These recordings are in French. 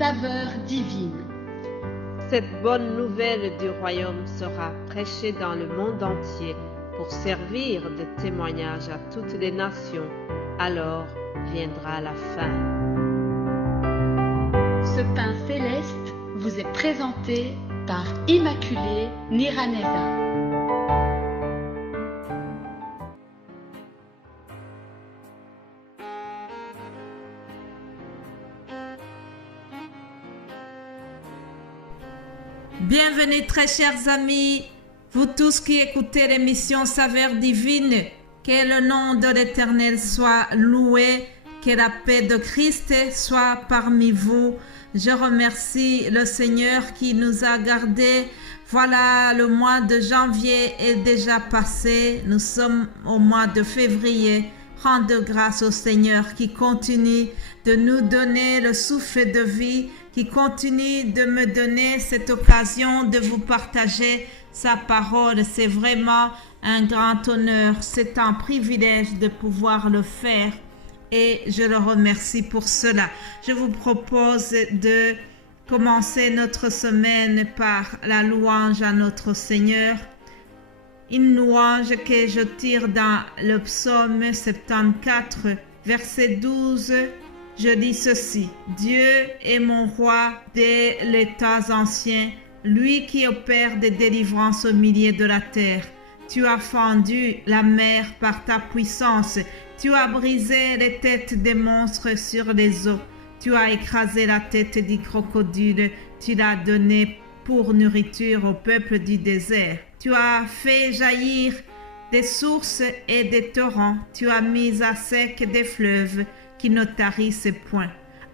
saveur divine. Cette bonne nouvelle du royaume sera prêchée dans le monde entier pour servir de témoignage à toutes les nations. Alors viendra la fin. Ce pain céleste vous est présenté par Immaculée Niraneza. Bienvenue très chers amis, vous tous qui écoutez l'émission Saveur Divine, que le nom de l'Éternel soit loué, que la paix de Christ soit parmi vous. Je remercie le Seigneur qui nous a gardés. Voilà, le mois de janvier est déjà passé, nous sommes au mois de février. Rende grâce au Seigneur qui continue de nous donner le souffle de vie, qui continue de me donner cette occasion de vous partager sa parole. C'est vraiment un grand honneur, c'est un privilège de pouvoir le faire et je le remercie pour cela. Je vous propose de commencer notre semaine par la louange à notre Seigneur. Une louange que je tire dans le psaume 74, verset 12. Je dis ceci: Dieu est mon roi dès les temps anciens, lui qui opère des délivrances au milieu de la terre. Tu as fendu la mer par ta puissance, tu as brisé les têtes des monstres sur les eaux, tu as écrasé la tête du crocodile, tu l'as donné pour nourriture au peuple du désert. Tu as fait jaillir des sources et des torrents, tu as mis à sec des fleuves qui ne tarissent point.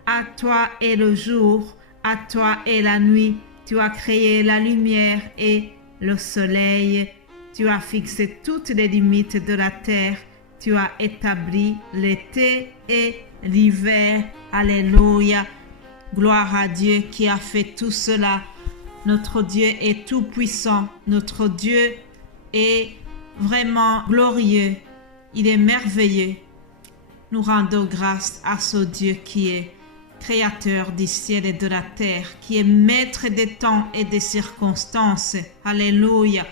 À toi est le jour, à toi est la nuit, tu as créé la lumière et le soleil, tu as fixé toutes les limites de la terre, tu as établi l'été et l'hiver. Alléluia, gloire à Dieu qui a fait tout cela. Notre Dieu est tout puissant, notre Dieu est vraiment glorieux, il est merveilleux. Nous rendons grâce à ce Dieu qui est créateur du ciel et de la terre, qui est maître des temps et des circonstances. Alléluia.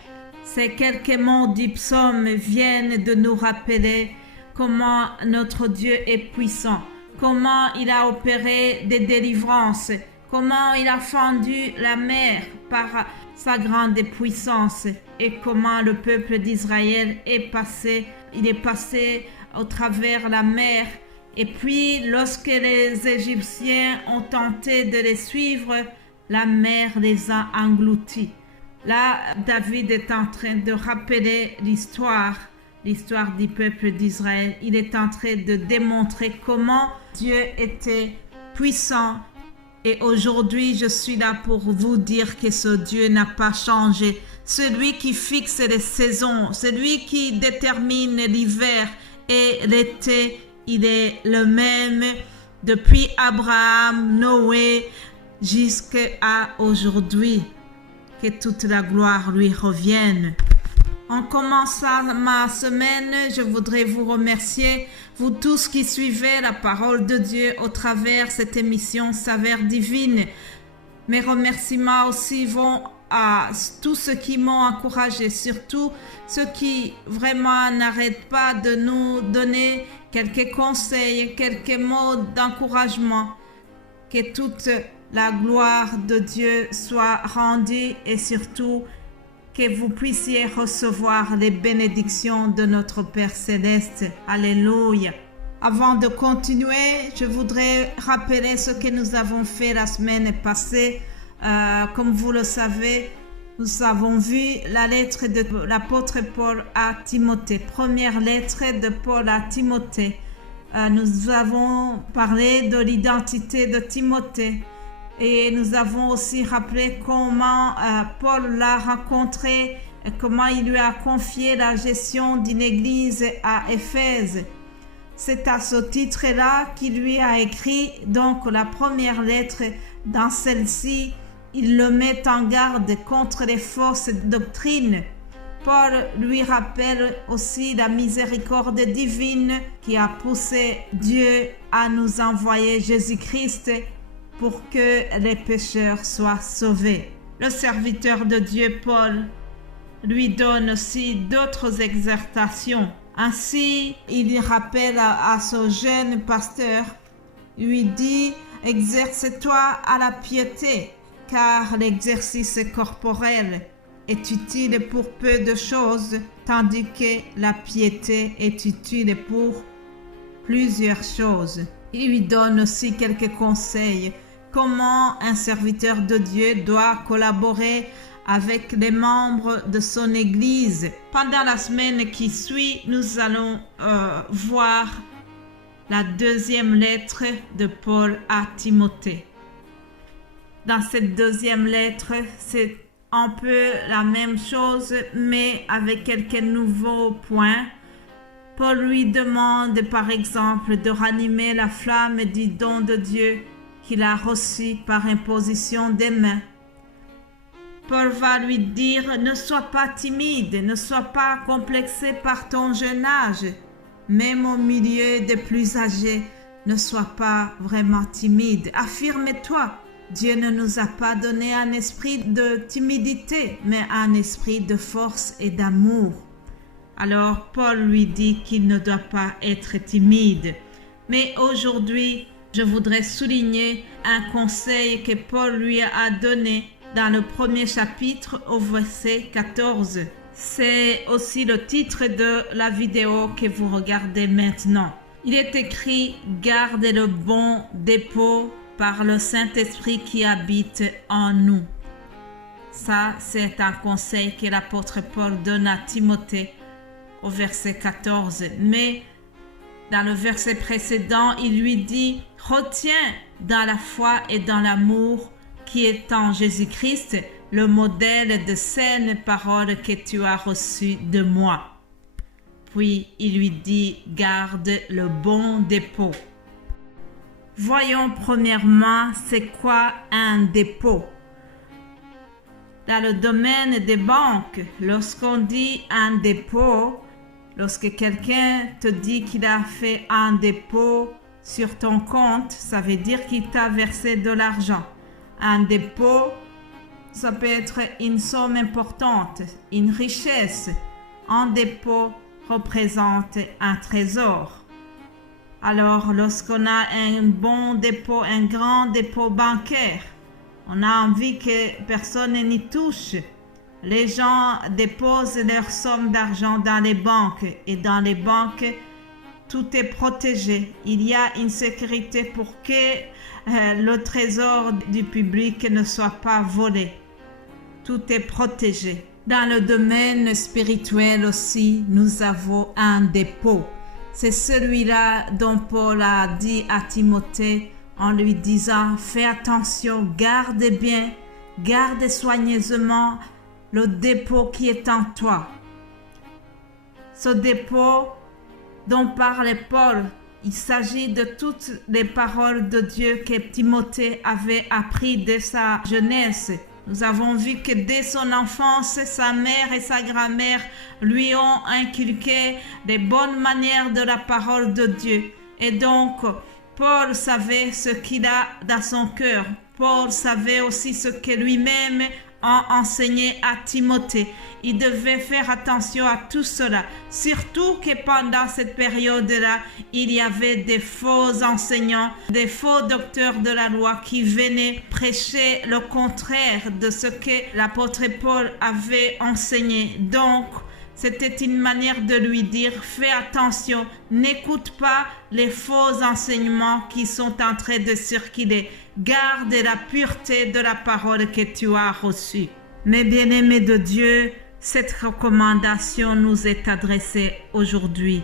Ces quelques mots du psaume viennent de nous rappeler comment notre Dieu est puissant, comment il a opéré des délivrances, comment il a fendu la mer par sa grande puissance et comment le peuple d'Israël est passé au travers la mer. Et puis, lorsque les Égyptiens ont tenté de les suivre, la mer les a engloutis. Là, David est en train de rappeler l'histoire du peuple d'Israël. Il est en train de démontrer comment Dieu était puissant. Et aujourd'hui, je suis là pour vous dire que ce Dieu n'a pas changé. Celui qui fixe les saisons, celui qui détermine l'hiver et l'été, il est le même depuis Abraham, Noé, jusqu'à aujourd'hui. Que toute la gloire lui revienne. En commençant ma semaine, je voudrais vous remercier, vous tous qui suivez la parole de Dieu au travers cette émission Saveur Divine. Mes remerciements aussi vont à tous ceux qui m'ont encouragé, surtout ceux qui vraiment n'arrêtent pas de nous donner quelques conseils, quelques mots d'encouragement. Que toute la gloire de Dieu soit rendue et surtout que vous puissiez recevoir les bénédictions de notre Père Céleste. Alléluia. Avant de continuer, je voudrais rappeler ce que nous avons fait la semaine passée. Comme vous le savez, nous avons vu la lettre de l'apôtre Paul à Timothée, première lettre de Paul à Timothée. Nous avons parlé de l'identité de Timothée et nous avons aussi rappelé comment Paul l'a rencontré, et comment il lui a confié la gestion d'une église à Éphèse. C'est à ce titre-là qu'il lui a écrit donc la première lettre. Dans celle-ci, il le met en garde contre les fausses doctrines. Paul lui rappelle aussi la miséricorde divine qui a poussé Dieu à nous envoyer Jésus-Christ pour que les pécheurs soient sauvés. Le serviteur de Dieu, Paul, lui donne aussi d'autres exhortations. Ainsi, il rappelle à ce jeune pasteur, lui dit « Exerce-toi à la piété, car l'exercice corporel est utile pour peu de choses, tandis que la piété est utile pour plusieurs choses. » Il lui donne aussi quelques conseils. Comment un serviteur de Dieu doit collaborer avec les membres de son Église. Pendant la semaine qui suit, nous allons voir la deuxième lettre de Paul à Timothée. Dans cette deuxième lettre, c'est un peu la même chose, mais avec quelques nouveaux points. Paul lui demande par exemple de ranimer la flamme du don de Dieu qu'il a reçu par imposition des mains. Paul va lui dire, ne sois pas timide, ne sois pas complexé par ton jeune âge. Même au milieu des plus âgés, ne sois pas vraiment timide. Affirme-toi. Dieu ne nous a pas donné un esprit de timidité, mais un esprit de force et d'amour. Alors Paul lui dit qu'il ne doit pas être timide. Mais aujourd'hui, je voudrais souligner un conseil que Paul lui a donné dans le premier chapitre au verset 14. C'est aussi le titre de la vidéo que vous regardez maintenant. Il est écrit « Garde le bon dépôt par le Saint-Esprit qui habite en nous ». Ça, c'est un conseil que l'apôtre Paul donne à Timothée au verset 14. Mais dans le verset précédent, il lui dit « Retiens dans la foi et dans l'amour qui est en Jésus-Christ le modèle de saines paroles que tu as reçues de moi. » Puis il lui dit « Garde le bon dépôt ». Voyons premièrement c'est quoi un dépôt. Dans le domaine des banques, lorsqu'on dit un dépôt, lorsque quelqu'un te dit qu'il a fait un dépôt sur ton compte, ça veut dire qu'il t'a versé de l'argent. Un dépôt, ça peut être une somme importante, une richesse. Un dépôt représente un trésor. Alors, lorsqu'on a un bon dépôt, un grand dépôt bancaire, on a envie que personne n'y touche. Les gens déposent leur somme d'argent dans les banques et dans les banques, tout est protégé. Il y a une sécurité pour que le trésor du public ne soit pas volé. Tout est protégé. Dans le domaine spirituel aussi, nous avons un dépôt. C'est celui-là dont Paul a dit à Timothée en lui disant « Fais attention, garde bien, garde soigneusement le dépôt qui est en toi. » Ce dépôt dont parle Paul, il s'agit de toutes les paroles de Dieu que Timothée avait apprises dès sa jeunesse. Nous avons vu que dès son enfance, sa mère et sa grand-mère lui ont inculqué les bonnes manières de la parole de Dieu. Et donc, Paul savait ce qu'il a dans son cœur. Paul savait aussi ce que lui-même a enseigné à Timothée. Il devait faire attention à tout cela. Surtout que pendant cette période-là, il y avait des faux enseignants, des faux docteurs de la loi qui venaient prêcher le contraire de ce que l'apôtre Paul avait enseigné. Donc, c'était une manière de lui dire « Fais attention, n'écoute pas les faux enseignements qui sont en train de circuler. Garde la pureté de la parole que tu as reçue. » Mes bien-aimés de Dieu, cette recommandation nous est adressée aujourd'hui.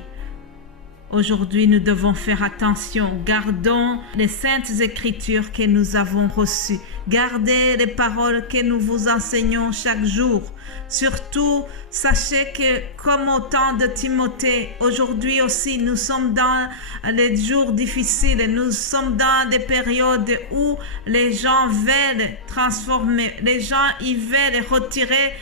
Aujourd'hui, nous devons faire attention. Gardons les saintes écritures que nous avons reçues. Gardez les paroles que nous vous enseignons chaque jour. Surtout, sachez que comme au temps de Timothée, aujourd'hui aussi, nous sommes dans les jours difficiles. Nous sommes dans des périodes où les gens veulent transformer. Les gens, ils veulent retirer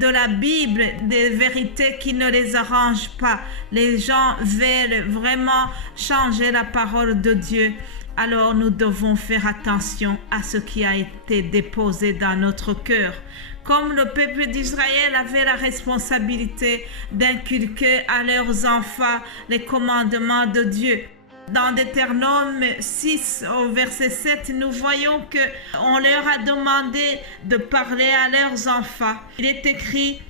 de la Bible des vérités qui ne les arrangent pas. Les gens veulent vraiment changer la parole de Dieu. alors nous devons faire attention à ce qui a été déposé dans notre cœur. Comme le peuple d'Israël avait la responsabilité d'inculquer à leurs enfants les commandements de Dieu. Dans Deutéronome 6 au verset 7, nous voyons qu'on leur a demandé de parler à leurs enfants. Il est écrit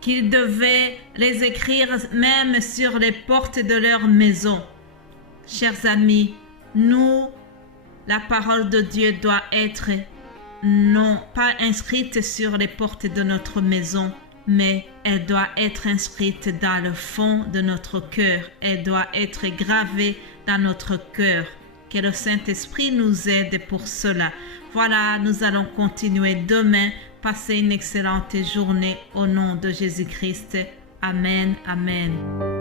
qu'ils devaient les écrire même sur les portes de leur maison. Chers amis, nous, la parole de Dieu doit être non pas inscrite sur les portes de notre maison, mais elle doit être inscrite dans le fond de notre cœur. Elle doit être gravée dans notre cœur. Que le Saint-Esprit nous aide pour cela. Voilà, nous allons continuer demain. Passez une excellente journée au nom de Jésus-Christ. Amen, amen.